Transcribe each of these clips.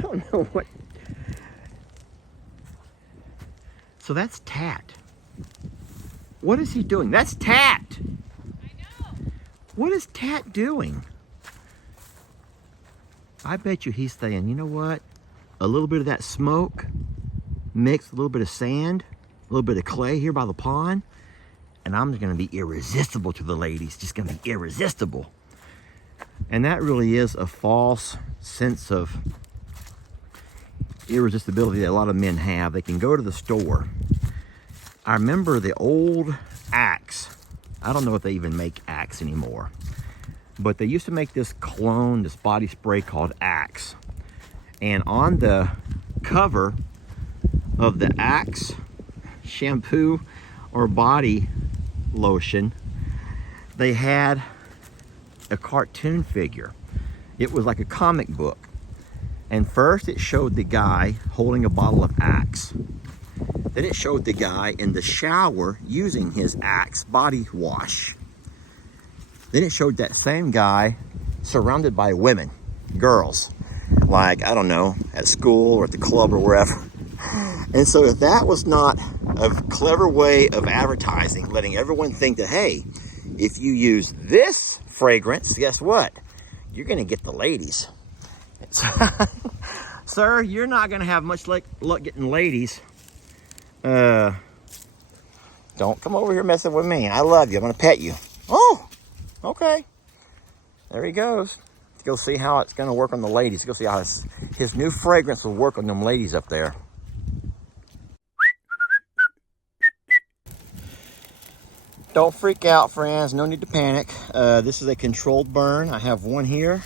don't know what. So that's Tat. What is he doing? That's Tat. I know. What is Tat doing? I bet you he's saying, you know what? A little bit of that smoke mixed with a little bit of sand, a little bit of clay here by the pond, and I'm going to be irresistible to the ladies. Just going to be irresistible. And that really is a false sense of irresistibility that a lot of men have. They can go to the store. I remember the old Axe. I don't know if they even make Axe anymore, but they used to make this cologne, this body spray called Axe. And on the cover of the Axe shampoo or body lotion, they had a cartoon figure. It was like a comic book. And first it showed the guy holding a bottle of Axe. Then it showed the guy in the shower using his Axe body wash. Then it showed that same guy surrounded by women, girls, like, I don't know, at school or at the club or wherever. And so if that was not a clever way of advertising, letting everyone think that, hey, if you use this fragrance, guess what? You're going to get the ladies. Sir, you're not going to have much luck getting ladies. Don't come over here messing with me. I love you. I'm going to pet you. Oh, okay. There he goes. Let's go see how it's going to work on the ladies. Go see how his new fragrance will work on them ladies up there. Don't freak out, friends. No need to panic. This is a controlled burn. I have one here.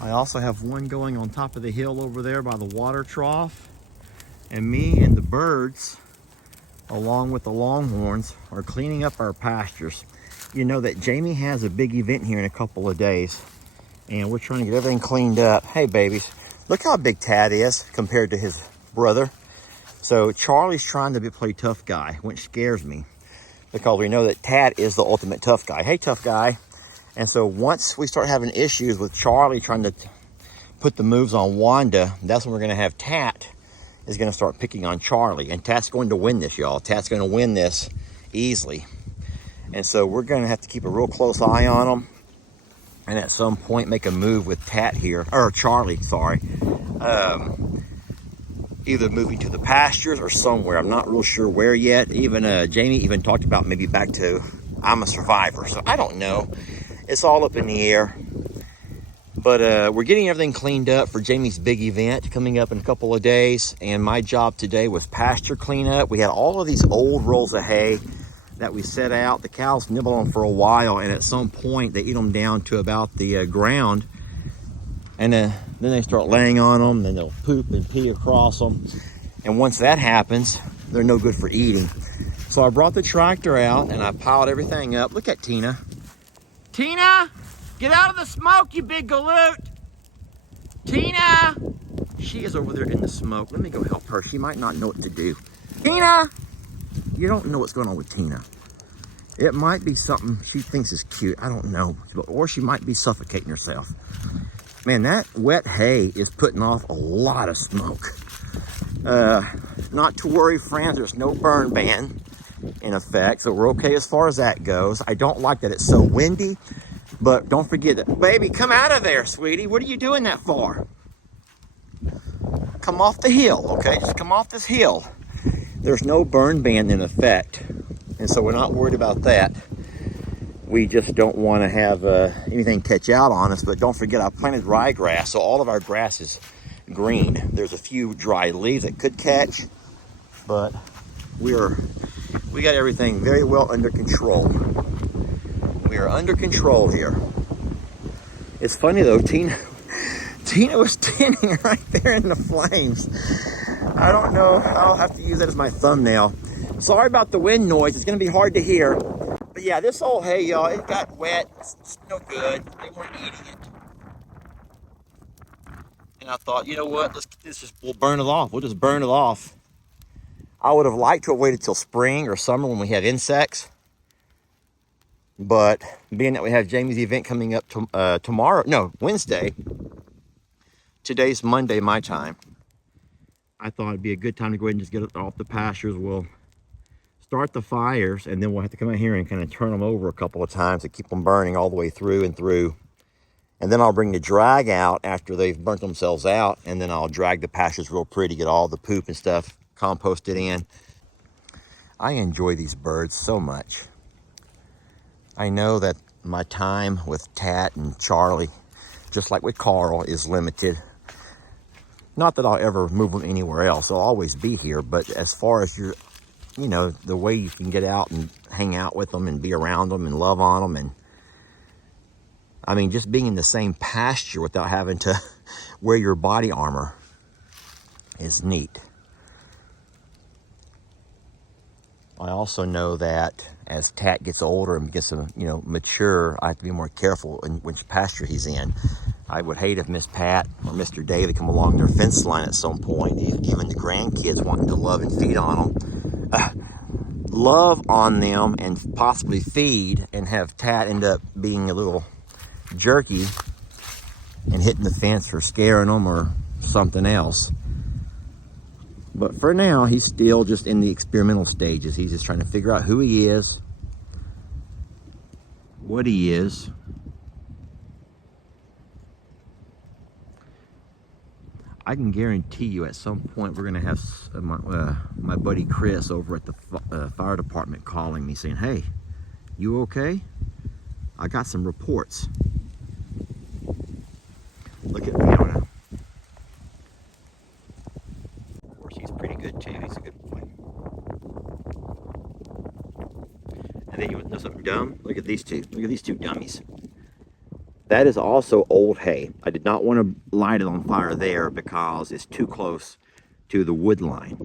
I also have one going on top of the hill over there by the water trough. And me and the birds, along with the Longhorns, are cleaning up our pastures. You know that Jamie has a big event here in a couple of days, and we're trying to get everything cleaned up. Hey, babies, look how big Tad is compared to his brother. So Charlie's trying to play tough guy, which scares me, because we know that Tad is the ultimate tough guy. Hey, tough guy. And so once we start having issues with Charlie trying to put the moves on Wanda, that's when we're going to have Tat is going to start picking on Charlie. And Tat's going to win this, y'all. Tat's going to win this easily. And so we're going to have to keep a real close eye on him. And at some point make a move with Tat here, or Charlie, sorry. Either moving to the pastures or somewhere. I'm not real sure where yet. Even Jamie even talked about maybe back to I'm a Survivor. So I don't know. It's all up in the air. But we're getting everything cleaned up for Jamie's big event coming up in a couple of days. And my job today was pasture cleanup. We had all of these old rolls of hay that we set out. The cows nibble on for a while, and at some point they eat them down to about the ground. And then they start laying on them, then they'll poop and pee across them. And once that happens, they're no good for eating. So I brought the tractor out and I piled everything up. Look at Tina. Tina, get out of the smoke, you big galoot. Tina, she is over there in the smoke. Let me go help her. She might not know what to do. Tina, you don't know what's going on with Tina. It might be something she thinks is cute. I don't know. Or she might be suffocating herself. Man, that wet hay is putting off a lot of smoke. Not to worry, friends, there's no burn ban in effect, so we're okay as far as that goes. I don't like that it's so windy, but don't forget that. Baby, come out of there, sweetie. What are you doing that for? Come off the hill, okay? Just come off this hill. There's no burn ban in effect, and so we're not worried about that. We just don't want to have anything catch out on us. But don't forget, I planted ryegrass, so all of our grass is green. There's a few dry leaves that could catch, but we got everything very well under control. We are under control here. It's funny though, Tina was standing right there in the flames. I don't know. I'll have to use that as my thumbnail. Sorry about the wind noise. It's going to be hard to hear. But yeah, this old hay, y'all, it got wet. It's no good. They weren't eating it. And I thought, you know what? We'll burn it off. We'll just burn it off. I would have liked to have waited till spring or summer when we have insects. But being that we have Jamie's event coming up Wednesday, today's Monday, my time. I thought it'd be a good time to go ahead and just get it off the pastures. We'll start the fires, and then we'll have to come out here and kind of turn them over a couple of times to keep them burning all the way through and through. And then I'll bring the drag out after they've burnt themselves out, and then I'll drag the pastures real pretty, get all the poop and stuff composted in. I enjoy these birds so much. I know that my time with Tat and Charlie, just like with Carl, is limited. Not that I'll ever move them anywhere else. They'll always be here. But as far as your, you know, the way you can get out and hang out with them and be around them and love on them, and I mean, just being in the same pasture without having to wear your body armor is neat. I also know that as Tat gets older and gets, mature, I have to be more careful in which pasture he's in. I would hate if Miss Pat or Mr. Daly come along their fence line at some point, even the grandkids wanting to love and feed on them. Love on them and possibly feed, and have Tat end up being a little jerky and hitting the fence or scaring them or something else. But for now, he's still just in the experimental stages. He's just trying to figure out who he is, what he is. I can guarantee you at some point we're going to have my buddy Chris over at the fire department calling me saying, "Hey, you okay? I got some reports." Look at Fiona. Of course, he's pretty good too. He's a good boy. And then you want to know something dumb? Look at these two. Look at these two dummies. That is also old hay. I did not want to light it on fire there because it's too close to the wood line.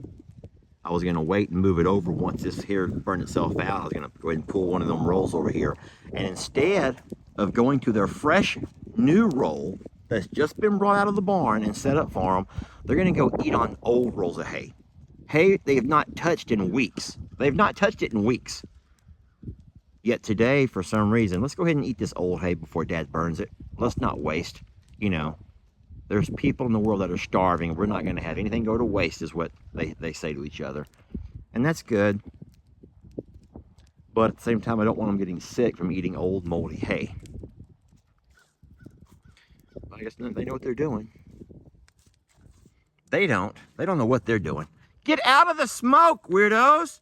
I was going to wait and move it over once this here burned itself out. I was going to go ahead and pull one of them rolls over here. And instead of going to their fresh new roll that's just been brought out of the barn and set up for them, they're going to go eat on old rolls of hay. Hay they have not touched in weeks. They've not touched it in weeks. Yet today, for some reason, let's go ahead and eat this old hay before Dad burns it. Let's not waste. There's people in the world that are starving. We're not going to have anything go to waste, is what they say to each other. And that's good. But at the same time, I don't want them getting sick from eating old, moldy hay. I guess they know what they're doing. They don't. They don't know what they're doing. Get out of the smoke, weirdos!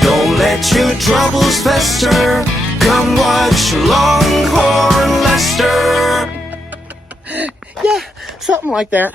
Don't let your troubles fester. Come watch Longhorn Lester. Yeah, something like that.